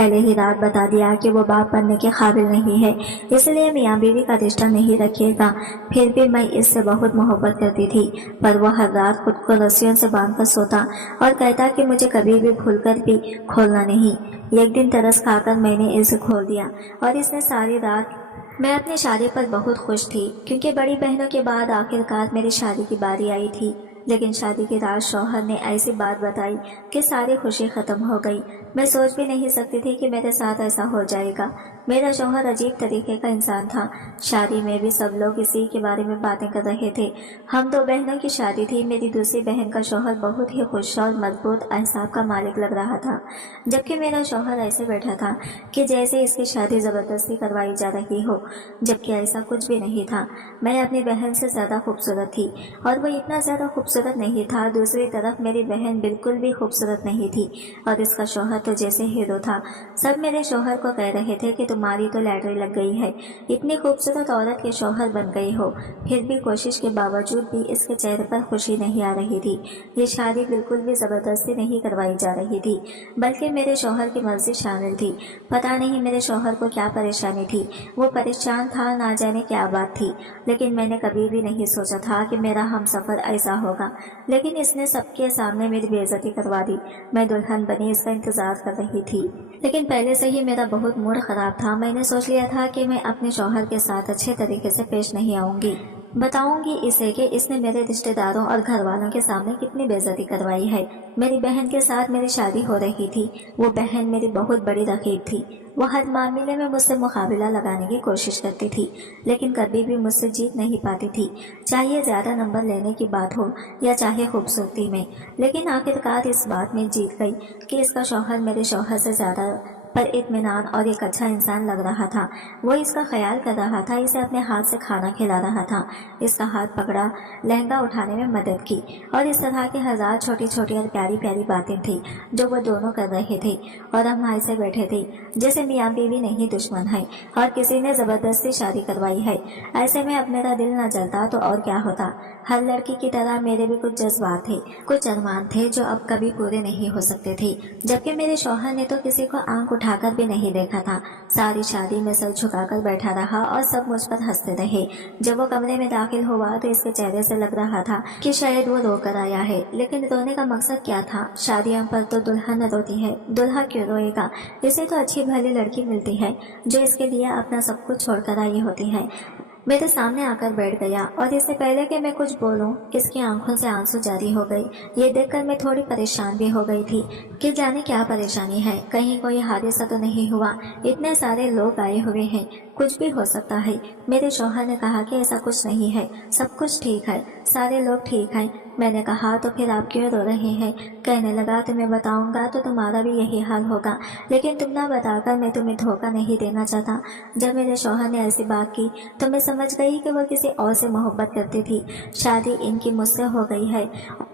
पहले ही रात बता दिया कि वो बाप बनने के काबिल नहीं है, इसलिए मियाँ बीवी का रिश्ता नहीं रखिएगा। फिर भी मैं इससे बहुत मोहब्बत करती थी, पर वो हर रात खुद को रस्सियों से बांध कर सोता और कहता कि मुझे कभी भी भूलकर भी खोलना नहीं। एक दिन तरस खाकर मैंने इसे खोल दिया और इसने सारी रात। मैं अपनी शादी पर बहुत खुश थी, क्योंकि बड़ी बहनों के बाद आखिरकार मेरी शादी की बारी आई थी। लेकिन शादी की रात शौहर ने ऐसी बात बताई कि सारी खुशी खत्म हो गई। मैं सोच भी नहीं सकती थी कि मेरे साथ ऐसा हो जाएगा। मेरा शौहर अजीब तरीके का इंसान था। शादी में भी सब लोग इसी के बारे में बातें कर रहे थे। हम दो बहनों की शादी थी। मेरी दूसरी बहन का शौहर बहुत ही खुश और मजबूत अहसाब का मालिक लग रहा था, जबकि मेरा शौहर ऐसे बैठा था कि जैसे इसकी शादी जबरदस्ती करवाई जा रही हो, जबकि ऐसा कुछ भी नहीं था। मैं अपनी बहन से ज्यादा खूबसूरत थी और वो इतना ज्यादा खूबसूरत नहीं था। दूसरी तरफ मेरी बहन बिल्कुल भी खूबसूरत नहीं थी और इसका शौहर तो जैसे हीरो था। सब मेरे शौहर को कह रहे थे कि तुम्हारी तो लैटरी लग गई है, इतनी खूबसूरत औरत के शौहर बन गई हो। फिर भी कोशिश के बावजूद भी इसके चेहरे पर खुशी नहीं आ रही थी। ये शादी बिल्कुल भी जबरदस्ती नहीं करवाई जा रही थी, बल्कि मेरे शौहर की मर्जी शामिल थी। पता नहीं मेरे शौहर को क्या परेशानी थी, वो परेशान था, ना जाने क्या बात थी। लेकिन मैंने कभी भी नहीं सोचा था कि मेरा हमसफर ऐसा होगा। लेकिन इसने सबके सामने मेरी बेइज्जती करवा दी। मैं दुल्हन बनी इसका इंतजार कर रही थी, लेकिन पहले से ही मेरा बहुत मूड खराब था। मैंने सोच लिया था कि मैं अपने शौहर के साथ अच्छे तरीके से पेश नहीं आऊंगी। बताऊंगी इसे कि इसने मेरे रिश्तेदारों और घर वालों के सामने कितनी बेइज्जती करवाई है। मेरी बहन के साथ मेरी शादी हो रही थी। वो बहन मेरी बहुत बड़ी रकीब थी। वो हर मामले में मुझसे मुकाबला लगाने की कोशिश करती थी, लेकिन कभी भी मुझसे जीत नहीं पाती थी, चाहे ज्यादा नंबर लेने की बात हो या चाहे खूबसूरती में। लेकिन आखिरकार इस बात में जीत गई कि इसका शौहर मेरे शौहर से ज्यादा पर इत्मीनान और एक अच्छा इंसान लग रहा था। वो इसका ख्याल कर रहा था, इसे अपने हाथ से खाना खिला रहा था, इसका हाथ पकड़ा, लहंगा उठाने में मदद की, और इस तरह की हजार छोटी छोटी और प्यारी प्यारी बातें थी जो वो दोनों कर रहे थे। और हम ऐसे बैठे थे जैसे मियाँ बीवी नहीं दुश्मन है और किसी ने जबरदस्ती शादी करवाई है। ऐसे में अब मेरा दिल न जलता तो और क्या होता। हर लड़की की तरह मेरे भी कुछ जज्बात थे, कुछ अरमान थे जो अब कभी पूरे नहीं हो सकते थे। जबकि मेरे शौहर ने तो किसी को आंख उठाकर भी नहीं देखा था। सारी शादी में सर झुकाकर बैठा रहा और सब मुझ पर हंसते रहे। जब वो कमरे में दाखिल हुआ तो इसके चेहरे से लग रहा था कि शायद वो रो कर आया है। लेकिन रोने का मकसद क्या था? शादियों पर तो दुल्हन रोती है, दूल्हा क्यों रोएगा? इसे तो अच्छी भली लड़की मिलती है जो इसके लिए अपना सब कुछ छोड़कर आई होती है। मेरे सामने आकर बैठ गया और इससे पहले कि मैं कुछ बोलूं, इसकी आंखों से आंसू जारी हो गई। ये देखकर मैं थोड़ी परेशान भी हो गई थी कि जाने क्या परेशानी है, कहीं कोई हादसा तो नहीं हुआ। इतने सारे लोग आए हुए हैं, कुछ भी हो सकता है। मेरे शौहर ने कहा कि ऐसा कुछ नहीं है, सब कुछ ठीक है, सारे लोग ठीक हैं। मैंने कहा तो फिर आप क्यों रो रहे हैं? कहने लगा तुम्हें बताऊंगा तो तुम्हारा भी यही हाल होगा, लेकिन तुम ना बताकर मैं तुम्हें धोखा नहीं देना चाहता। जब मेरे शौहर ने ऐसी बात की तो मैं समझ गई कि वो किसी और से मोहब्बत करती थी। शादी इनकी मुझसे हो गई है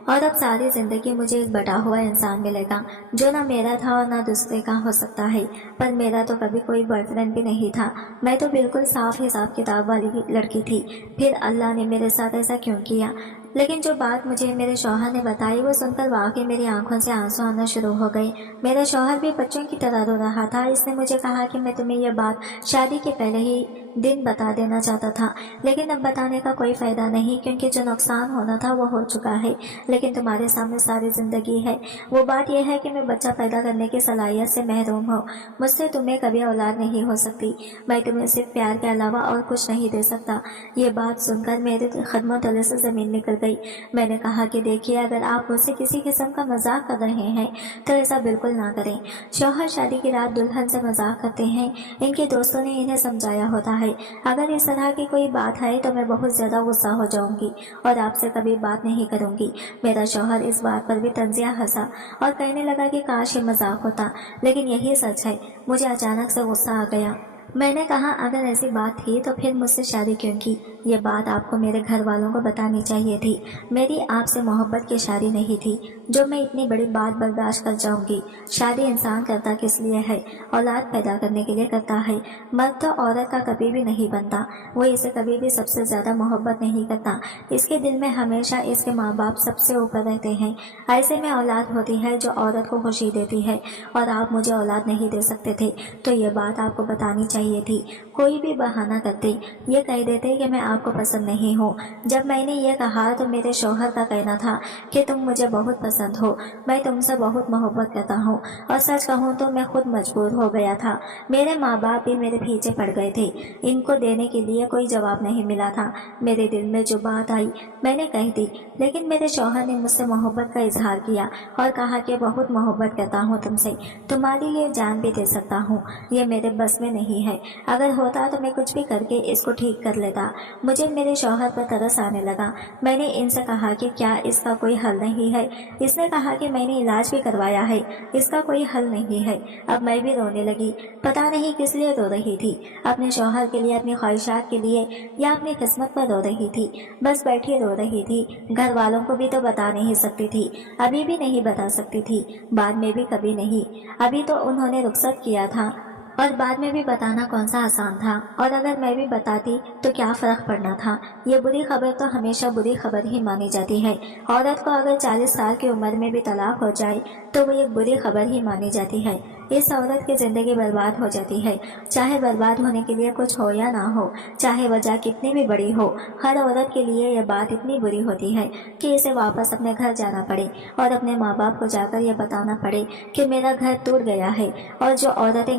और अब सारी जिंदगी मुझे एक बटा हुआ इंसान मिलेगा जो ना मेरा था और ना दूसरे का हो सकता है। पर मेरा तो कभी कोई बॉयफ्रेंड भी नहीं था। मैं तो बिल्कुल साफ हिसाब किताब वाली लड़की थी। फिर अल्लाह ने मेरे साथ ऐसा क्यों किया? लेकिन जो बात मुझे मेरे शौहर ने बताई वो सुनकर वाकई मेरी आंखों से आंसू आना शुरू हो गए। मेरा शौहर भी बच्चों की तरह रो रहा था। इसने मुझे कहा कि मैं तुम्हें यह बात शादी के पहले ही दिन बता देना चाहता था, लेकिन अब बताने का कोई फायदा नहीं, क्योंकि जो नुकसान होना था वो हो चुका है। लेकिन तुम्हारे सामने सारी जिंदगी है। वो बात यह है कि मैं बच्चा पैदा करने की सलाहियत से महरूम हूँ। मुझसे तुम्हें कभी औलाद नहीं हो सकती। मैं तुम्हें सिर्फ प्यार के अलावा और कुछ नहीं दे सकता। ये बात सुनकर मेरे कदमों तले से जमीन निकल गई। मैंने कहा कि देखिए, अगर आप मुझसे किसी किस्म का मजाक कर रहे हैं तो ऐसा बिल्कुल ना करें। शौहर शादी की रात दुल्हन से मजाक करते हैं, इनके दोस्तों ने इन्हें समझाया होता है। अगर इस तरह की कोई बात है तो मैं बहुत ज्यादा गुस्सा हो जाऊंगी और आपसे कभी बात नहीं करूंगी। मेरा शौहर इस बात पर भी तंजिया हंसा और कहने लगा कि काश ये मजाक होता, लेकिन यही सच है। मुझे अचानक से गुस्सा आ गया। میں نے کہا اگر ایسی بات تھی تو پھر مجھ سے شادی کیوں کی؟ یہ بات آپ کو میرے گھر والوں کو بتانی چاہیے تھی۔ میری آپ سے محبت کی شادی نہیں تھی جو میں اتنی بڑی بات برداشت کر جاؤں گی۔ شادی انسان کرتا کس لیے ہے؟ اولاد پیدا کرنے کے لیے کرتا ہے۔ مرد تو عورت کا کبھی بھی نہیں بنتا، وہ اسے کبھی بھی سب سے زیادہ محبت نہیں کرتا۔ اس کے دل میں ہمیشہ اس کے ماں باپ سب سے اوپر رہتے ہیں۔ ایسے میں اولاد ہوتی ہے جو عورت کو خوشی دیتی ہے، اور آپ مجھے اولاد نہیں دے سکتے تھے تو یہ بات آپ کو بتانی چاہیے تھی۔ کوئی بھی بہانہ کرتے، یہ کہہ دیتے کہ میں آپ کو پسند نہیں ہوں۔ جب میں نے یہ کہا تو میرے شوہر کا کہنا تھا کہ تم مجھے بہت پسند ہو، میں تم سے بہت محبت کرتا ہوں، اور سچ کہوں تو میں خود مجبور ہو گیا تھا۔ میرے ماں باپ بھی میرے پیچھے پڑ گئے تھے، ان کو دینے کے لیے کوئی جواب نہیں ملا تھا۔ میرے دل میں جو بات آئی میں نے کہہ دی، لیکن میرے شوہر نے مجھ سے محبت کا اظہار کیا اور کہا کہ بہت محبت کرتا ہوں تم سے، تمہارے لیے جان بھی دے سکتا ہوں۔ یہ میرے بس میں نہیں ہے، اگر ہوتا تو میں کچھ بھی کر کے اس کو ٹھیک کر لیتا۔ مجھے میرے شوہر پر ترس آنے لگا۔ میں نے ان سے کہا کہ کیا اس کا کوئی حل نہیں ہے؟ اس نے کہا کہ میں نے علاج بھی کروایا ہے، اس کا کوئی حل نہیں ہے۔ اب میں بھی رونے لگی، پتا نہیں کس لیے رو رہی تھی، اپنے شوہر کے لیے، اپنی خواہشات کے لیے، یا اپنی قسمت پر رو رہی تھی۔ بس بیٹھی رو رہی تھی۔ گھر والوں کو بھی تو بتا نہیں سکتی تھی، ابھی بھی نہیں بتا سکتی تھی، بعد میں بھی کبھی نہیں۔ ابھی تو انہوں نے رخصت کیا تھا، اور بعد میں بھی بتانا کون سا آسان تھا، اور اگر میں بھی بتاتی تو کیا فرق پڑنا تھا۔ یہ بری خبر تو ہمیشہ بری خبر ہی مانی جاتی ہے۔ عورت کو اگر 40 سال کی عمر میں بھی طلاق ہو جائے تو وہ ایک بری خبر ہی مانی جاتی ہے۔ اس عورت کی زندگی برباد ہو جاتی ہے، چاہے برباد ہونے کے لیے کچھ ہو یا نہ ہو، چاہے وجہ کتنی بھی بڑی ہو۔ ہر عورت کے لیے یہ بات اتنی بری ہوتی ہے کہ اسے واپس اپنے گھر جانا پڑے اور اپنے ماں باپ کو جا کر یہ بتانا پڑے کہ میرا گھر ٹوٹ گیا ہے۔ اور جو عورتیں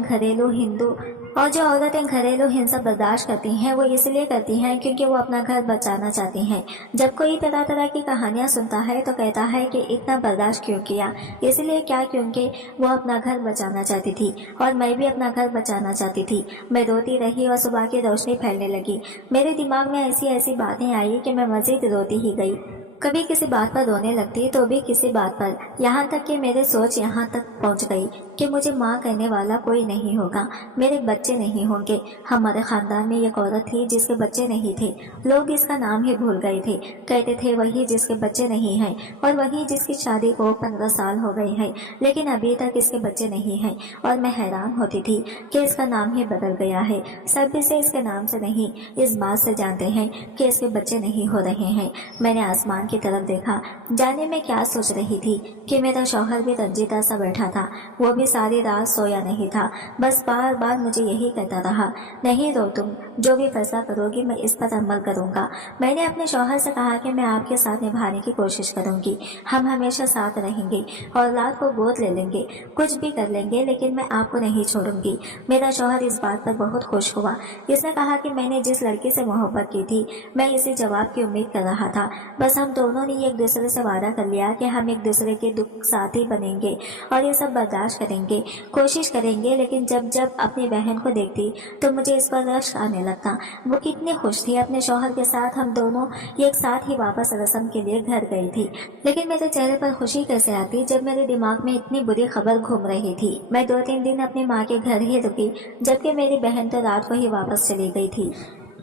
گھریلو ہنسا برداشت کرتی ہیں وہ اس لیے کرتی ہیں کیونکہ وہ اپنا گھر بچانا چاہتی ہیں۔ جب کوئی طرح طرح کی کہانیاں سنتا ہے تو کہتا ہے کہ اتنا برداشت کیوں کیا؟ اس لیے کیا کیونکہ وہ اپنا گھر بچانا چاہتی تھی، اور میں بھی اپنا گھر بچانا چاہتی تھی۔ میں روتی رہی اور صبح کی روشنی پھیلنے لگی۔ میرے دماغ میں ایسی باتیں آئی کہ میں مزید روتی ہی گئی۔ کبھی کسی بات پر رونے لگتی تو بھی کسی بات پر، یہاں تک کہ میرے سوچ یہاں تک پہنچ گئی کہ مجھے ماں کہنے والا کوئی نہیں ہوگا، میرے بچے نہیں ہوں گے۔ ہمارے خاندان میں ایک عورت تھی جس کے بچے نہیں تھے، لوگ اس کا نام ہی بھول گئے تھے، کہتے تھے وہی جس کے بچے نہیں ہیں، اور وہی جس کی شادی کو 15 سال ہو گئے ہیں لیکن ابھی تک اس کے بچے نہیں ہیں۔ اور میں حیران ہوتی تھی کہ اس کا نام ہی بدل گیا ہے۔ سب اسے اس کے نام سے نہیں، اس بات سے جانتے ہیں کہ اس کے بچے نہیں ہو رہے ہیں۔ میں نے آسمان کی طرف دیکھا، جانے میں کیا سوچ رہی تھی کہ میرا شوہر بھی رنجیدہ سا بیٹھا تھا، وہ بھی ساری رات سویا نہیں تھا، بس بار بار مجھے یہی کہتا رہا، نہیں رو تم، جو بھی فیصلہ کرو گی میں اس پر عمل کروں گا۔ میں نے اپنے شوہر سے کہا کہ میں آپ کے ساتھ نبھانے کی کوشش کروں گی، ہم ہمیشہ ساتھ رہیں گے، اولاد کو گود لے لیں گے، کچھ بھی کر لیں گے، لیکن میں آپ کو نہیں چھوڑوں گی۔ میرا شوہر اس بات پر بہت خوش ہوا۔ اس نے کہا کہ میں نے جس لڑکی سے محبت کی تھی میں اسی جواب کی امید کر رہا تھا، بس ہم دونوں نے ایک دوسرے سے وعدہ کر لیا کہ ہم ایک دوسرے کے دکھ ساتھی بنیں گے اور یہ سب برداشت کریں گے، کوشش کریں گے۔ لیکن جب اپنی بہن کو دیکھتی تو مجھے اس پر رشک آنے لگتا۔ وہ کتنی خوش تھی اپنے شوہر کے ساتھ، ہم دونوں ایک ساتھ ہی واپس رسم کے لیے گھر گئی تھی، لیکن میرے چہرے پر خوشی کیسے آتی جب میرے دماغ میں اتنی بری خبر گھوم رہی تھی۔ میں 2-3 دن اپنی ماں کے گھر ہی رکی، جبکہ میری بہن تو رات کو ہی واپس چلی گئی تھی۔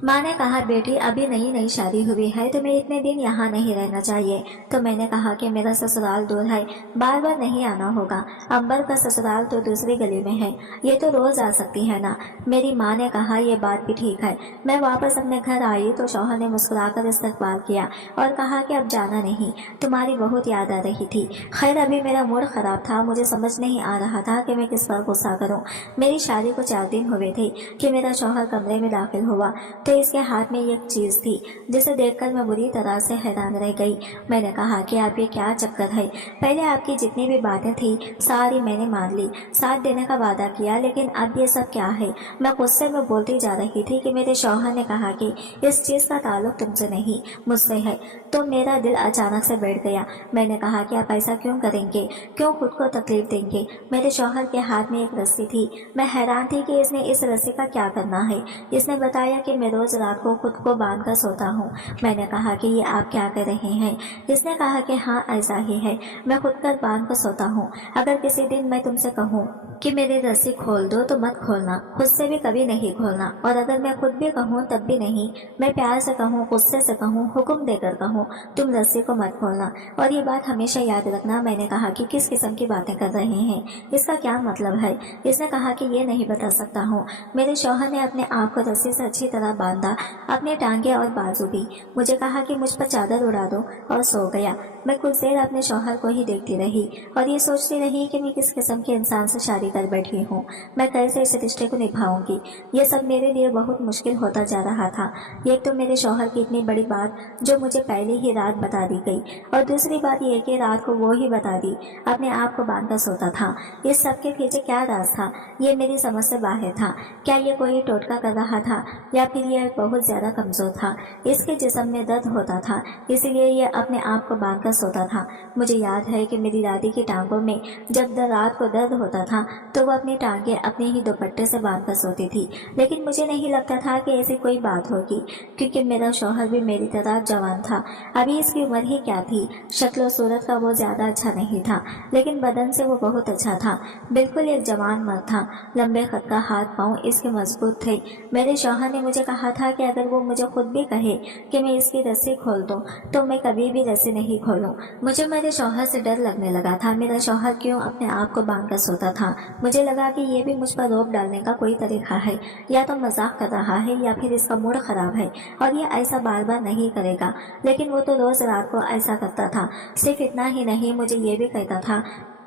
ماں نے کہا بیٹی ابھی نئی شادی ہوئی ہے تمہیں اتنے دن یہاں نہیں رہنا چاہیے۔ تو میں نے کہا کہ میرا سسرال دور ہے، بار بار نہیں آنا ہوگا، امبر کا سسرال تو دوسری گلی میں ہے، یہ تو روز آ سکتی ہے نا۔ میری ماں نے کہا یہ بات بھی ٹھیک ہے۔ میں واپس اپنے گھر آئی تو شوہر نے مسکرا کر استقبال کیا اور کہا کہ اب جانا نہیں، تمہاری بہت یاد آ رہی تھی۔ خیر ابھی میرا موڈ خراب تھا، مجھے سمجھ نہیں آ رہا تھا کہ میں کس پر غصہ کروں۔ میری شادی کو 4 دن ہوئے تھے کہ میرا شوہر کمرے میں داخل ہوا تو اس کے ہاتھ میں ایک چیز تھی جسے دیکھ کر میں بری طرح سے حیران رہ گئی۔ میں نے کہا کہ آپ یہ کیا چکر ہے؟ پہلے آپ کی جتنی بھی باتیں تھی ساری میں نے مان لی، ساتھ دینے کا وعدہ کیا، لیکن اب یہ سب کیا ہے؟ میں غصے میں بولتی جا رہی تھی کہ میرے شوہر نے کہا کہ اس چیز کا تعلق تم سے نہیں مجھ سے ہے، تو میرا دل اچانک سے بیٹھ گیا۔ میں نے کہا کہ آپ ایسا کیوں کریں گے، کیوں خود کو تکلیف دیں گے؟ میرے شوہر کے ہاتھ میں ایک رسی تھی، میں حیران تھی کہ اس نے اس رسی کا کیا کرنا ہے۔ اس نے بتایا کہ میرا रोज रात को खुद को बांध कर सोता हूँ। मैंने कहा कि ये आप क्या कर रहे हैं? इसने कहा कि हाँ ऐसा ही है, मैं खुद कर बांध कर सोता हूँ। अगर किसी दिन मैं तुमसे कहूँ कि मेरी रस्सी खोल दो तो मत खोलना, खुद से भी कभी नहीं खोलना। और अगर मैं खुद भी कहूँ तब भी नहीं। मैं प्यार से कहूँ, गुस्से से कहूँ, हुक्म देकर कहूँ, तुम रस्सी को मत खोलना। और ये बात हमेशा याद रखना। मैंने कहा कि किस किस्म की बातें कर रहे हैं, इसका क्या मतलब है? इसने कहा कि ये नहीं बता सकता हूँ। मेरे शौहर ने अपने आप को रस्सी से अच्छी तरह बांधा, अपने टांगे और बाजू भी। मुझे कहा कि मुझ पर चादर उड़ा दो और सो गया। मैं कुछ देर अपने शौहर को ही देखती रही और ये सोचती रही कि मैं किस किस्म के इंसान से शादी कर बैठी हूँ, मैं कैसे इस रिश्ते को निभाऊंगी। ये सब मेरे लिए बहुत मुश्किल होता जा रहा था। एक तो मेरे शौहर की इतनी बड़ी बात जो मुझे पहले ही रात बता दी गई, और दूसरी बात ये कि रात को वो ही बता दी, अपने आप को बांध कर सोता था। इस सब के पीछे क्या राज था, ये मेरी समझ से बाहर था। क्या ये कोई टोटका कर रहा था या फिर ये बहुत ज्यादा कमजोर था? इसके जिस्म में दर्द होता था, इसीलिए ये अपने आप को बांध कर सोता था। मुझे याद है कि मेरी दादी की टांगों में जब रात को दर्द होता था तो वो अपनी टांगें अपने ही दुपट्टे से बांध कर सोती थी। लेकिन मुझे नहीं लगता था कि ऐसी कोई बात होगी, क्योंकि मेरा शौहर भी मेरी तरह जवान था। अभी इसकी उम्र ही क्या थी। शक्ल सूरत का वो ज्यादा अच्छा नहीं था, लेकिन बदन से वो बहुत अच्छा था। बिल्कुल एक जवान मर्द था। लंबे कद का, हाथ पाँव इसके मजबूत थे। मेरे शौहर ने मुझे कहा था कि अगर वो मुझे खुद भी कहे कि मैं इसकी रस्सी खोल दूं तो मैं कभी भी रस्सी नहीं खोलूं। मुझे मेरे शौहर से डर लगने लगा था। मेरा शौहर क्यों अपने आप को बांध कर सोता था? मुझे लगा कि ये भी मुझ पर रोक डालने का कोई तरीका है, या तो मजाक कर रहा है या फिर इसका मूड खराब है और ये ऐसा बार बार नहीं करेगा। लेकिन वो तो रोज रात को ऐसा करता था। सिर्फ इतना ही नहीं, मुझे ये भी कहता था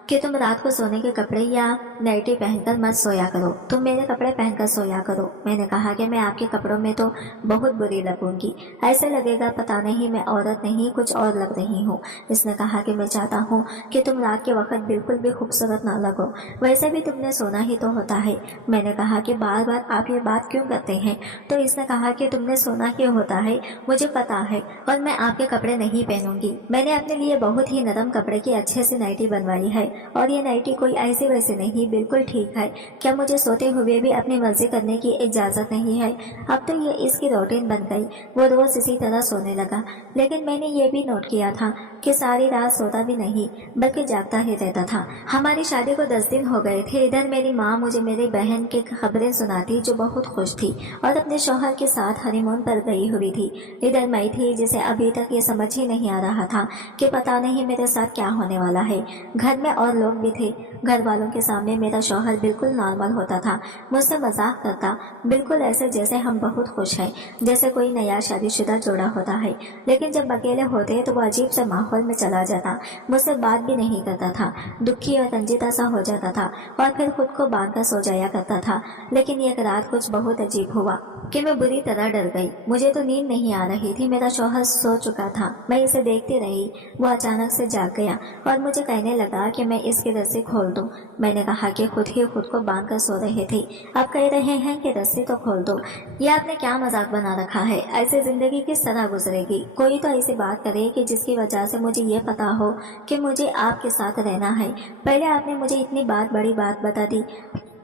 कि तुम रात को सोने के कपड़े या नाइटी पहनकर मत सोया करो, तुम मेरे कपड़े पहनकर सोया करो। मैंने कहा कि मैं आपके कपड़ों में तो बहुत बुरी लगूंगी, ऐसे लगेगा पता नहीं मैं औरत नहीं कुछ और लग रही हूँ। इसने कहा कि मैं चाहता हूँ कि तुम रात के वक्त बिल्कुल भी खूबसूरत ना लगो, वैसे भी तुमने सोना ही तो होता है। मैंने कहा कि बार बार आप ये बात क्यों करते हैं? तो इसने कहा कि तुमने सोना ही होता है, मुझे पता है, और मैं आपके कपड़े नहीं पहनूंगी। मैंने अपने लिए बहुत ही नरम कपड़े की अच्छे से नाइटी बनवाई है, और ये नाइटी कोई ऐसे वैसे नहीं, बिल्कुल ठीक है। क्या मुझे सोते हुए भी अपनी मर्जी करने की इजाजत नहीं है? अब तो ये इसकी रूटीन बन गई, वो रोज इसी तरह सोने लगा। लेकिन मैंने ये भी नोट किया था कि सारी रात सोता भी नहीं बल्कि जागता ही रहता था। हमारी शादी को 10 दिन हो गए थे। इधर मेरी माँ मुझे मेरी बहन की खबरें सुनाती जो बहुत खुश थी और अपने शौहर के साथ हनीमून पर गई हुई थी। इधर मैं थी जिसे अभी तक ये समझ ही नहीं आ रहा था कि पता नहीं मेरे साथ क्या होने वाला है। घर में और लोग भी थे। घर वालों के सामने मेरा शौहर बिल्कुल नॉर्मल होता था, मुझसे मजाक करता, बिल्कुल ऐसे जैसे हम बहुत खुश हैं, जैसे कोई नया शादीशुदा जोड़ा होता है। लेकिन जब अकेले होते तो वो अजीब से माहौल में चला जाता, मुझसे बात भी नहीं करता था, दुखी और रंजीता सा हो जाता था और फिर खुद को बांध कर सो जाया करता था। लेकिन एक रात कुछ बहुत अजीब हुआ कि मैं बुरी तरह डर गई। मुझे तो नींद नहीं आ रही थी, मेरा शौहर सो चुका था, मैं इसे देखती रही। वो अचानक से जाग गया और मुझे कहने लगा कि मैं इसकी रस्सी खोल दूं। मैंने कहा कि खुद ही खुद को बांध कर सो रहे थे, अब कह रहे हैं कि रस्सी तो खोल दो। ये आपने क्या मजाक बना रखा है? ऐसे जिंदगी किस तरह गुजरेगी? कोई तो ऐसी बात करे कि जिसकी वजह से मुझे ये पता हो कि मुझे आपके साथ रहना है। पहले आपने मुझे इतनी बड़ी बात बता दी,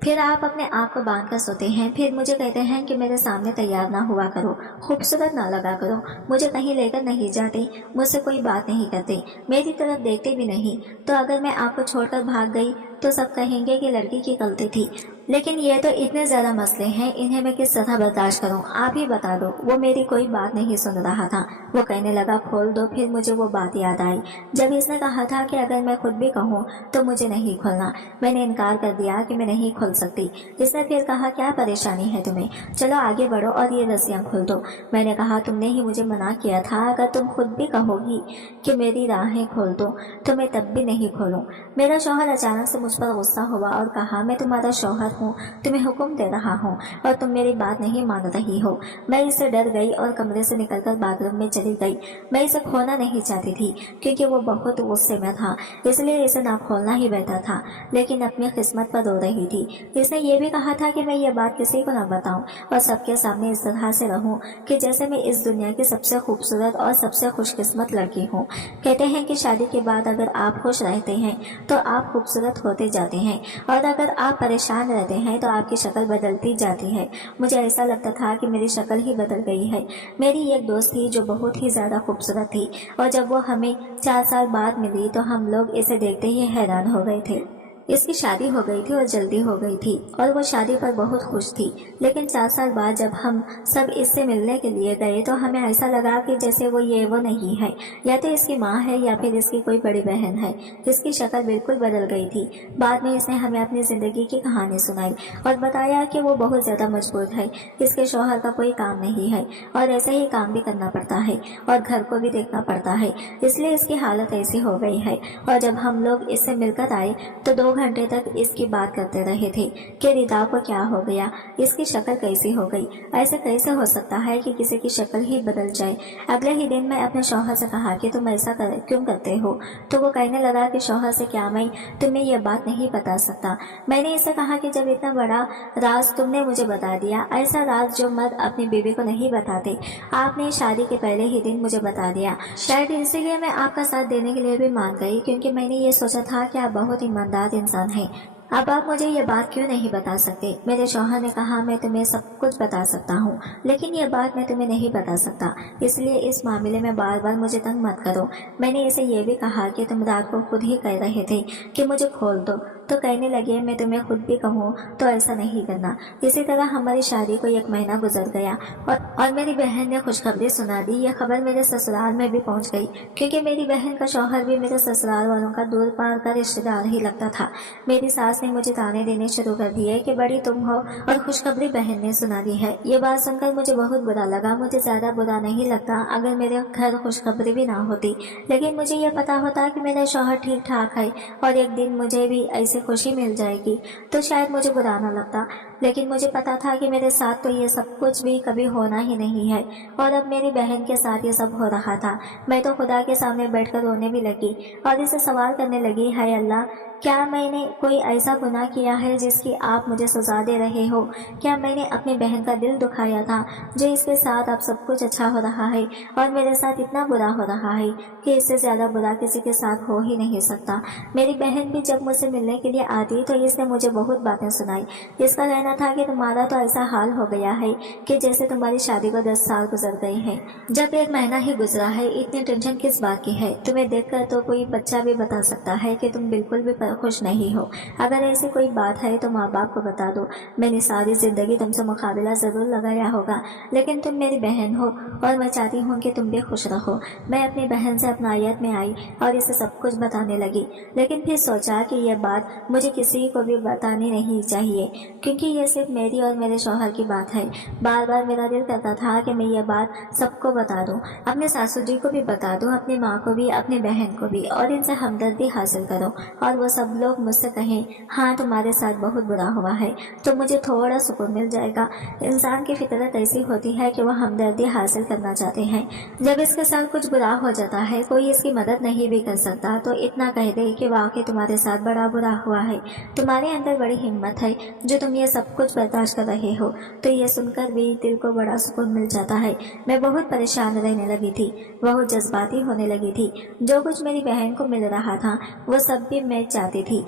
फिर आप अपने आप को बांध कर सोते हैं, फिर मुझे कहते हैं कि मेरे सामने तैयार ना हुआ करो, खूबसूरत ना लगा करो, मुझे कहीं लेकर नहीं जाते, मुझसे कोई बात नहीं करते, मेरी तरफ देखते भी नहीं। तो अगर मैं आपको छोड़कर भाग गई तो सब कहेंगे कि लड़की की गलती थी। लेकिन ये तो इतने ज़्यादा मसले हैं, इन्हें मैं किस तरह बर्दाश्त करूं? आप ही बता दो। वो मेरी कोई बात नहीं सुन रहा था। वो कहने लगा खोल दो। फिर मुझे वो बात याद आई जब इसने कहा था कि अगर मैं खुद भी कहूँ तो मुझे नहीं खोलना। मैंने इनकार कर दिया कि मैं नहीं खोल सकती। इसने फिर कहा क्या परेशानी है तुम्हें, चलो आगे बढ़ो और ये रस्सियाँ खोल दो। मैंने कहा तुमने ही मुझे मना किया था, अगर तुम खुद भी कहोगी कि मेरी राहें खोल दो तो मैं तब भी नहीं खोलूँ। मेरा शौहर अचानक से मुझ पर गुस्सा हुआ और कहा मैं तुम्हारा शौहर हूँ, तुम्हें हुक्म दे रहा हूँ और तुम मेरी बात नहीं मान रही हो। मैं इससे डर गई और कमरे से निकलकर बाथरूम में चली गई। मैं इसे खोना नहीं चाहती थी क्योंकि वो बहुत गुस्से में था, इसलिए इसे ना खोलना ही बेहतर था। लेकिन अपनी किस्मत पर रो रही थी। इसने ये भी कहा था कि मैं ये बात किसी को न बताऊं और सबके सामने इस तरह से रहूं कि जैसे मैं इस दुनिया की सबसे खूबसूरत और सबसे खुशकिस्मत लड़की हूँ। कहते हैं कि शादी के बाद अगर आप खुश रहते हैं तो आप खूबसूरत होते होते जाते हैं और अगर आप परेशान रहते हैं तो आपकी शक्ल बदलती जाती है। मुझे ऐसा लगता था कि मेरी शक्ल ही बदल गई है। मेरी एक दोस्त थी जो बहुत ही ज़्यादा खूबसूरत थी और जब वो हमें 4 साल बाद मिली तो हम लोग इसे देखते ही हैरान हो गए थे। इसकी शादी हो गई थी और जल्दी हो गई थी और वो शादी पर बहुत खुश थी। लेकिन 4 साल बाद जब हम सब इससे मिलने के लिए गए तो हमें ऐसा लगा कि जैसे वो नहीं है, या तो इसकी माँ है या फिर इसकी कोई बड़ी बहन है। इसकी शक्ल बिल्कुल बदल गई थी। बाद में इसने हमें अपनी ज़िंदगी की कहानी सुनाई और बताया कि वो बहुत ज़्यादा मजबूर है, इसके शौहर का कोई काम नहीं है और ऐसे ही काम भी करना पड़ता है और घर को भी देखना पड़ता है, इसलिए इसकी हालत ऐसी हो गई है। और जब हम लोग इससे मिलकर आए तो 2 घंटे तक इसकी बात करते रहे थे कि रिदा को क्या हो गया, इसकी शक्ल कैसी हो गई, ऐसे कैसे हो सकता है कि किसी की शक्ल ही बदल जाए। अगले ही दिन मैं अपने शौहर से कहा कि तुम ऐसा क्यों करते हो, तो वो कहने लगा कि शौहर से क्या मैं तुम्हें यह बात नहीं बता सकता। मैंने इसे कहा कि जब इतना बड़ा राज तुमने मुझे बता दिया, ऐसा राज जो मर्द अपनी बीवी को नहीं बताते, आपने शादी के पहले ही दिन मुझे बता दिया। शायद इसीलिए मैं आपका साथ देने के लिए भी मान गई, क्योंकि मैंने ये सोचा था कि आप बहुत ईमानदार इंसान है। अब आप मुझे ये बात क्यों नहीं बता सकते। मेरे शौहर ने कहा मैं तुम्हें सब कुछ बता सकता हूँ, लेकिन ये बात मैं तुम्हें नहीं बता सकता, इसलिए इस मामले में बार बार मुझे तंग मत करो। मैंने इसे ये भी कहा कि तुम रात को खुद ही कह रहे थे कि मुझे खोल दो, तो कहने लगे मैं तुम्हें खुद भी कहूँ तो ऐसा नहीं करना। इसी तरह हमारी शादी को 1 महीना गुजर गया और मेरी बहन ने खुशखबरी सुना दी। यह खबर मेरे ससुराल में भी पहुँच गई, क्योंकि मेरी बहन का शौहर भी मेरे ससुराल वालों का दूर पार का रिश्तेदार ही लगता था। मेरी सास ने मुझे ताने देने शुरू कर दिए कि बड़ी तुम हो और खुशखबरी बहन ने सुना दी है। ये बात सुनकर मुझे बहुत बुरा लगा। मुझे ज़्यादा बुरा नहीं लगता अगर मेरे घर खुशखबरी भी ना होती, लेकिन मुझे यह पता होता कि मेरा शौहर ठीक ठाक है और एक दिन मुझे भी ऐसे खुशी मिल जाएगी तो शायद मुझे बुरा ना लगता। लेकिन मुझे पता था कि मेरे साथ तो ये सब कुछ भी कभी होना ही नहीं है और अब मेरी बहन के साथ ये सब हो रहा था। मैं तो खुदा के सामने बैठकर रोने भी लगी और इसे सवाल करने लगी, हाय अल्लाह, क्या मैंने कोई ऐसा गुनाह किया है जिसकी आप मुझे सजा दे रहे हो? क्या मैंने अपनी बहन का दिल दुखाया था जो इसके साथ अब सब कुछ अच्छा हो रहा है और मेरे साथ इतना बुरा हो रहा है कि इससे ज़्यादा बुरा किसी के साथ हो ही नहीं सकता। मेरी बहन भी जब मुझसे मिलने के लिए आती तो इसने मुझे बहुत बातें सुनाई। इसका कहना था कि तुम्हारा तो ऐसा हाल हो गया है कि जैसे तुम्हारी शादी को 10 साल गुजर गए हैं, जब 1 महीना ही गुजरा है। इतनी टेंशन किस बात की है? तुम्हें देखकर तो कोई बच्चा भी बता सकता है कि तुम बिल्कुल भी खुश नहीं हो। अगर ऐसी कोई बात है तो माँ बाप को बता दो। मैंने सारी जिंदगी तुमसे मुकाबला जरूर लगाया होगा, लेकिन तुम मेरी बहन हो और मैं चाहती हूँ कि तुम भी खुश रहो। मैं अपनी बहन से अपनायत में आई और इसे सब कुछ बताने लगी, लेकिन फिर सोचा कि यह बात मुझे किसी को भी बतानी नहीं चाहिए, क्योंकि ये सिर्फ मेरी और मेरे शौहर की बात है। बार बार मेरा दिल करता था कि मैं ये बात सबको बता दूं, अपने सासू जी को भी बता दूं, अपनी माँ को भी, अपनी बहन को भी, और इनसे हमदर्दी हासिल करो और वो सब लोग मुझसे कहें हाँ तुम्हारे साथ बहुत बुरा हुआ है, तो मुझे थोड़ा सुकून मिल जाएगा। इंसान की फितरत ऐसी होती है कि वह हमदर्दी हासिल करना चाहते हैं। जब इसके साथ कुछ बुरा हो जाता है, कोई इसकी मदद नहीं भी कर सकता, तो इतना कह दे कि वाकई तुम्हारे साथ बड़ा बुरा हुआ है, तुम्हारे अंदर बड़ी हिम्मत है जो तुम ये सब कुछ बर्दाश्त कर रहे हो। तो ये सुनकर भी दिल को बड़ा सुकून मिल जाता है। मैं बहुत परेशान रहने लगी थी, बहुत जज्बाती होने लगी थी। जो कुछ मेरी बहन को मिल रहा था वो सब भी मैं चाहती थी,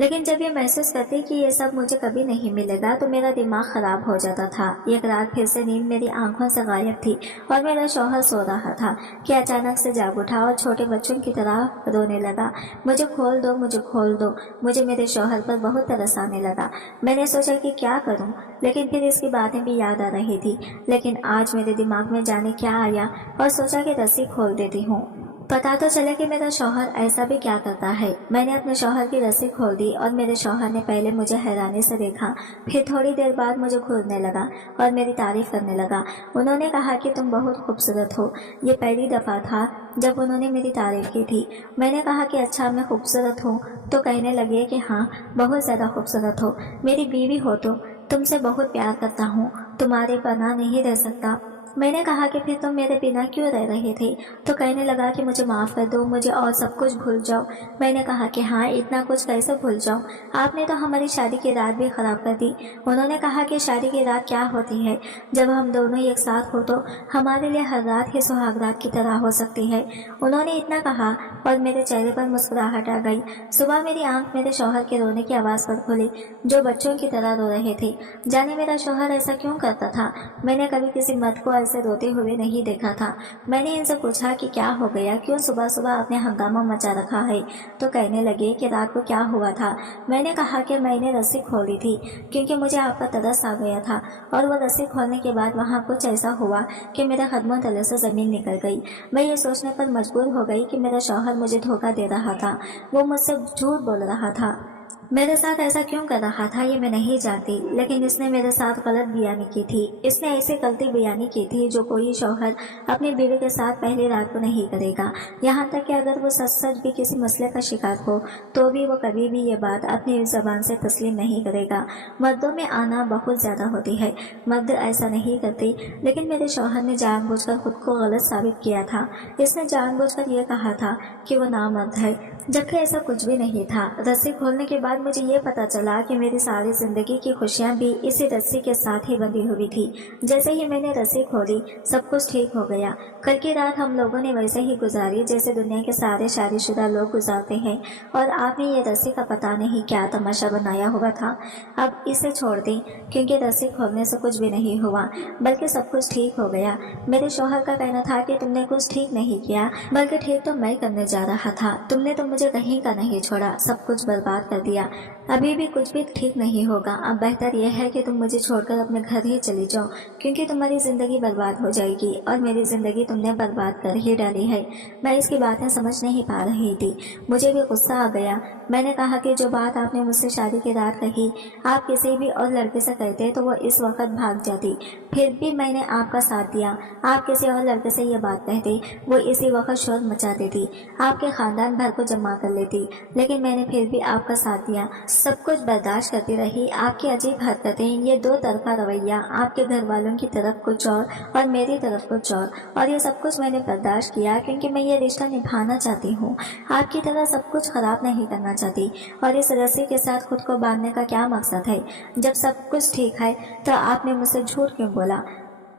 लेकिन जब ये महसूस करती कि ये सब मुझे कभी नहीं मिलेगा तो मेरा दिमाग खराब हो जाता था। एक रात फिर से नींद मेरी आंखों से गायब थी और मेरा शौहर सो रहा था कि अचानक से जाग उठा और छोटे बच्चों की तरह रोने लगा, मुझे खोल दो, मुझे खोल दो। मुझे मेरे शौहर पर बहुत तरस आने लगा। मैंने सोचा कि क्या करूं, लेकिन फिर इसकी बातें भी याद आ रही थी। लेकिन आज मेरे दिमाग में जाने क्या आया और सोचा कि रस्सी खोल देती हूँ, पता तो चले कि मेरा शौहर ऐसा भी क्या करता है। मैंने अपने शौहर की रस्सी खोल दी और मेरे शौहर ने पहले मुझे हैरानी से देखा, फिर थोड़ी देर बाद मुझे घूरने लगा और मेरी तारीफ करने लगा। उन्होंने कहा कि तुम बहुत खूबसूरत हो। ये पहली दफ़ा था जब उन्होंने मेरी तारीफ की थी। मैंने कहा कि अच्छा मैं खूबसूरत हूँ, तो कहने लगे कि हाँ बहुत ज़्यादा खूबसूरत हो, मेरी बीवी हो तो तुमसे बहुत प्यार करता हूँ, तुम्हारे बना नहीं रह सकता। मैंने कहा कि फिर तुम मेरे बिना क्यों रह रहे थे? तो कहने लगा कि मुझे माफ़ कर दो, मुझे और सब कुछ भूल जाओ। मैंने कहा कि हाँ, इतना कुछ कैसे भूल जाऊँ? आपने तो हमारी शादी की रात भी ख़राब कर दी। उन्होंने कहा कि शादी की रात क्या होती है, जब हम दोनों एक साथ हो तो हमारे लिए हर रात ही सुहाग रात की तरह हो सकती है। उन्होंने इतना कहा और मेरे चेहरे पर मुस्कुराहट आ गई। सुबह मेरी आंख मेरे शौहर के रोने की आवाज़ पर खुली, जो बच्चों की तरह रो रहे थे। जाने मेरा शौहर ऐसा क्यों करता था? मैंने कभी किसी मर्द को ऐसे रोते हुए नहीं देखा था। मैंने इनसे पूछा कि क्या हो गया, क्यों सुबह सुबह आपने हंगामा मचा रखा है? तो कहने लगे कि रात को क्या हुआ था। मैंने कहा कि मैंने रस्सी खोली थी क्योंकि मुझे आप पर तरस आ गया था, और वो रस्सी खोलने के बाद वहाँ कुछ ऐसा हुआ कि मेरे कदमों तले से ज़मीन निकल गई। मैं ये सोचने पर मजबूर हो गई कि मेरा शौहर मुझे धोखा दे रहा था, वो मुझसे झूठ बोल रहा था। मेरे साथ ऐसा क्यों कर रहा था ये मैं नहीं जानती, लेकिन इसने मेरे साथ गलत बयानी की थी। इसने ऐसी गलती बयानी की थी जो कोई शौहर अपनी बीवी के साथ पहली रात को नहीं करेगा। यहाँ तक कि अगर वो सच सच भी किसी मसले का शिकार हो तो भी वो कभी भी ये बात अपनी ज़बान से तस्लीम नहीं करेगा। मर्दों में आना बहुत ज़्यादा होती है, मर्द ऐसा नहीं करते, लेकिन मेरे शौहर ने जानबूझकर खुद को गलत साबित किया था। इसने जानबूझकर ये कहा था कि वो नामर्द है, जबकि ऐसा कुछ भी नहीं था। रस्सी खोलने के बाद मुझे ये पता चला कि मेरी सारी जिंदगी की खुशियाँ भी इसी रस्सी के साथ ही बंधी हुई थी। जैसे ही मैंने रस्सी खोली सब कुछ ठीक हो गया। कल की रात हम लोगों ने वैसे ही गुजारी जैसे दुनिया के सारे शादीशुदा लोग गुजारते हैं, और आपने ये रस्सी का पता नहीं क्या तमाशा बनाया हुआ था। अब इसे छोड़ दें, क्योंकि रस्सी खोलने से कुछ भी नहीं हुआ, बल्कि सब कुछ ठीक हो गया। मेरे शौहर का कहना था कि तुमने कुछ ठीक नहीं किया, बल्कि ठीक तो मैं करने जा रहा था। तुमने तो मुझे कहीं का नहीं छोड़ा, सब कुछ बर्बाद कर दिया। अभी भी कुछ भी ठीक नहीं होगा। अब बेहतर यह है कि तुम मुझे छोड़कर अपने घर ही चली जाओ, क्योंकि तुम्हारी ज़िंदगी बर्बाद हो जाएगी, और मेरी ज़िंदगी तुमने बर्बाद कर ही डाली है। मैं इसकी बातें समझ नहीं पा रही थी, मुझे भी गुस्सा आ गया। मैंने कहा कि जो बात आपने मुझसे शादी की रात कही आप किसी भी और लड़के से कहते तो वो इस वक्त भाग जाती, फिर भी मैंने आपका साथ दिया। आप किसी और लड़के से ये बात कहते, वो इसी वक्त शोर मचा देती, आपके ख़ानदान भर को जमा कर लेती, लेकिन मैंने फिर भी आपका साथ दिया, सब कुछ बर्दाश्त करती रही। आपकी अजीब हरकतें, ये दो तरफा रवैया, आपके घर वालों की तरफ कुछ और मेरी तरफ कुछ और ये सब कुछ मैंने बर्दाश्त किया क्योंकि मैं ये रिश्ता निभाना चाहती हूँ, आपकी तरह सब कुछ खराब नहीं करना चाहती। और इस रस्सी के साथ खुद को बांधने का क्या मकसद है? जब सब कुछ ठीक है तो आपने मुझसे झूठ क्यों बोला?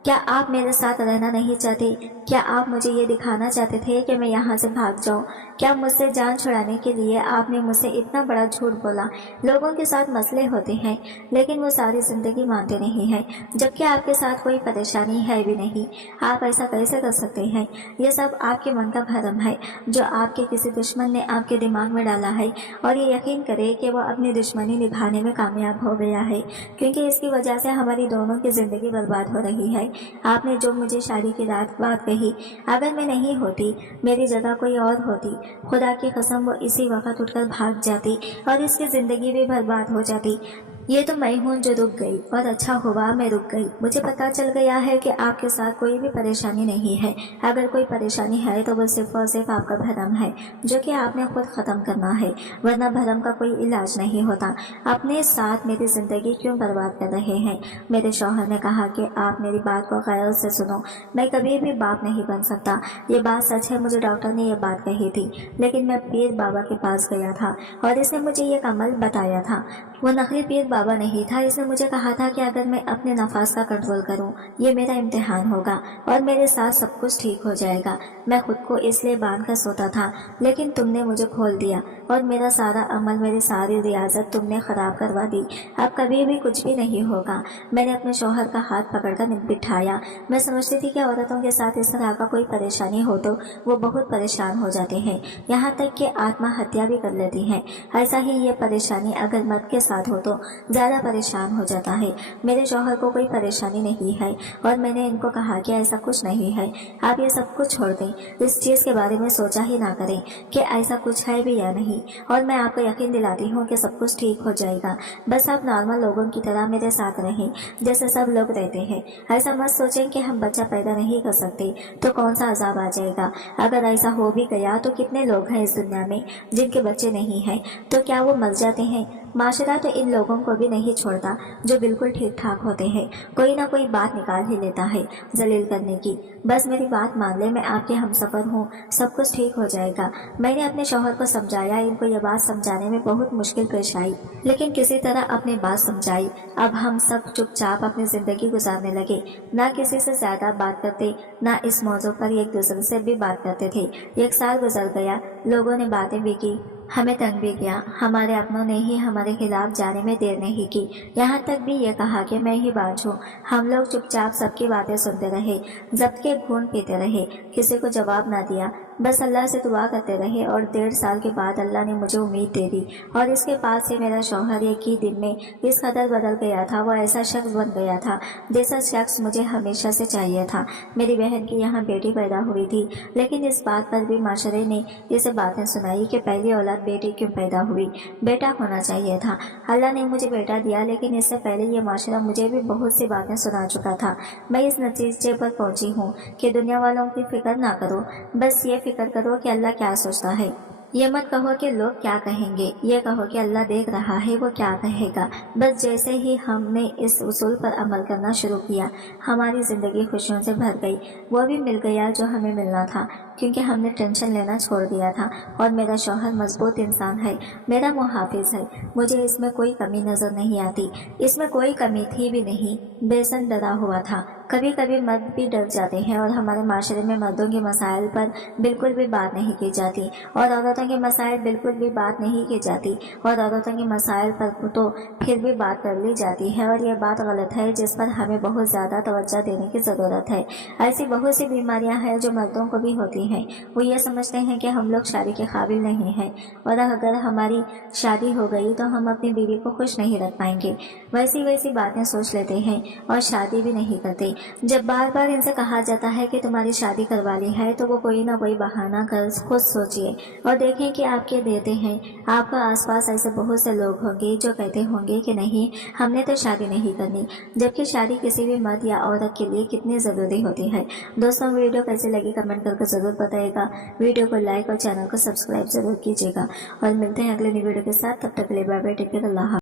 क्या आप मेरे साथ रहना नहीं चाहते? क्या आप मुझे ये दिखाना चाहते थे कि मैं यहाँ से भाग जाऊँ? क्या मुझसे जान छुड़ाने के लिए आपने मुझसे इतना बड़ा झूठ बोला? लोगों के साथ मसले होते हैं, लेकिन वो सारी ज़िंदगी मानते नहीं हैं, जबकि आपके साथ कोई परेशानी है भी नहीं। आप ऐसा कैसे कर सकते हैं? ये सब आपके मन का भ्रम है, जो आपके किसी दुश्मन ने आपके दिमाग में डाला है, और ये यकीन करें कि वो अपनी दुश्मनी निभाने में कामयाब हो गया है, क्योंकि इसकी वजह से हमारी दोनों की ज़िंदगी बर्बाद हो रही है। आपने जो मुझे शादी की रात बात कही, अगर मैं नहीं होती, मेरी जगह कोई और होती, खुदा की कसम वो इसी वक्त उठकर भाग जाती और इसकी ज़िंदगी भी बर्बाद हो जाती। ये तो मैं हूँ जो रुक गई, और अच्छा हुआ मैं रुक गई। मुझे पता चल गया है कि आपके साथ कोई भी परेशानी नहीं है। अगर कोई परेशानी है तो वो सिर्फ और सिर्फ आपका भरम है, जो कि आपने खुद ख़त्म करना है, वरना भरम का कोई इलाज नहीं होता। अपने साथ मेरी ज़िंदगी क्यों बर्बाद कर रहे हैं? मेरे शौहर ने कहा कि आप मेरी बात को गौर से सुनो, मैं कभी भी बाप नहीं बन सकता। ये बात सच है, मुझे डॉक्टर ने यह बात कही थी, लेकिन मैं पीर बाबा के पास गया था और इसने मुझे ये अमल बताया था। वो नकली पीर बाबा नहीं था। इसने मुझे कहा था कि अगर मैं अपने नफास का कंट्रोल करूं, ये मेरा इम्तिहान होगा और मेरे साथ सब कुछ ठीक हो जाएगा। मैं खुद को इसलिए बांध कर सोता था, लेकिन तुमने मुझे खोल दिया और मेरा सारा अमल, मेरी सारी रियाजत तुमने ख़राब करवा दी। अब कभी भी कुछ भी नहीं होगा। मैंने अपने शौहर का हाथ पकड़कर बिठाया। मैं समझती थी कि औरतों के साथ इस तरह का कोई परेशानी हो तो वो बहुत परेशान हो जाते हैं, यहाँ तक कि आत्महत्या भी कर लेती हैं। ऐसा ही ये परेशानी अगर मर्द के साथ हो तो ज़्यादा परेशान हो जाता है। मेरे शौहर को कोई परेशानी नहीं है और मैंने इनको कहा कि ऐसा कुछ नहीं है, आप ये सब कुछ छोड़ दें, इस चीज़ के बारे में सोचा ही ना करें कि ऐसा कुछ है भी या नहीं, और मैं आपको यकीन दिलाती हूँ कि सब कुछ ठीक हो जाएगा। बस आप नॉर्मल लोगों की तरह मेरे साथ रहें जैसे सब लोग रहते हैं। ऐसा मत सोचें कि हम बच्चा पैदा नहीं कर सकते तो कौन सा अजाब आ जाएगा। अगर ऐसा हो भी गया तो कितने लोग हैं इस दुनिया में जिनके बच्चे नहीं हैं, तो क्या वो मर जाते हैं? माशरा तो इन लोगों को भी नहीं छोड़ता जो बिल्कुल ठीक ठाक होते हैं, कोई ना कोई बात निकाल ही लेता है जलील करने की। बस मेरी बात मान ले, मैं आपके हमसफर हूँ, सब कुछ ठीक हो जाएगा। मैंने अपने शौहर को समझाया, इनको ये बात समझाने में बहुत मुश्किल पेश आई, लेकिन किसी तरह अपनी बात समझाई। अब हम सब चुपचाप अपनी जिंदगी गुजारने लगे, ना किसी से ज्यादा बात करते, ना इस मौजू पर एक दूसरे से भी बात करते थे। 1 साल गुजर गया, लोगों ने बातें भी की, हमें तंग भी किया, हमारे अपनों ने ही हमारे खिलाफ जाने में देर नहीं की, यहाँ तक भी ये कहा कि मैं ही बांझ हूँ। हम लोग चुपचाप सबकी बातें सुनते रहे, जब्त के घून पीते रहे, किसी को जवाब ना दिया, बस अल्लाह से दुआ करते रहे। और 1.5 साल के बाद अल्लाह ने मुझे उम्मीद दे दी, और इसके बाद से मेरा शौहर एक ही दिन में इस कदर बदल गया था, वो ऐसा शख्स बन गया था जैसा शख्स मुझे हमेशा से चाहिए था। मेरी बहन की यहाँ बेटी पैदा हुई थी, लेकिन इस बात पर भी माशरे ने इसे बातें सुनाई कि पहली औलाद बेटी क्यों पैदा हुई, बेटा होना चाहिए था। अल्लाह ने मुझे बेटा दिया, लेकिन इससे पहले ये माशरा मुझे भी बहुत सी बातें सुना चुका था। मैं इस नतीजे पर पहुंची हूँ कि दुनिया वालों की फिक्र ना करो, बस ये फिक्र करो कि अल्लाह क्या सोचता है। ये मत कहो कि लोग क्या कहेंगे, ये कहो कि अल्लाह देख रहा है, वो क्या कहेगा। बस जैसे ही हमने इस उसूल पर अमल करना शुरू किया, हमारी ज़िंदगी खुशियों से भर गई। वो भी मिल गया जो हमें मिलना था, क्योंकि हमने टेंशन लेना छोड़ दिया था। और मेरा शौहर मजबूत इंसान है, मेरा मुहाफिज है, मुझे इसमें कोई कमी नज़र नहीं आती। इसमें कोई कमी थी भी नहीं, बेसन डरा हुआ था। कभी कभी मर्द भी डर जाते हैं, और हमारे माशरे में मर्दों के मसाइल पर बिल्कुल भी बात नहीं की जाती, और औरतों के मसाइल बिल्कुल भी बात नहीं की जाती, और औरतों के मसाइल पर तो फिर भी बात कर ली जाती है। और यह बात गलत है, जिस पर हमें बहुत ज़्यादा तवज्जो देने की ज़रूरत है। ऐसी बहुत सी बीमारियां हैं जो मर्दों को भी होती हैं। वो ये समझते हैं कि हम लोग शादी के काबिल नहीं हैं, और अगर हमारी शादी हो गई तो हम अपनी बीवी को खुश नहीं रख पाएंगे। वैसी वैसी बातें सोच लेते हैं और शादी भी नहीं करते। जब बार बार इनसे कहा जाता है कि तुम्हारी शादी करवा ली है, तो वो कोई ना कोई बहाना कर खुद सोचिए और देखें कि आप क्या देते हैं। आपके आसपास ऐसे बहुत से लोग होंगे जो कहते होंगे कि नहीं, हमने तो शादी नहीं करनी, जबकि शादी किसी भी मर्द या औरत के लिए कितनी ज़रूरी होती है। दोस्तों, वीडियो कैसी लगी कमेंट करके ज़रूर बताइएगा। वीडियो को लाइक और चैनल को सब्सक्राइब ज़रूर कीजिएगा, और मिलते हैं अगले वीडियो के साथ। तब तक के लिए बाय बाय, टेक केयर, अल्लाह।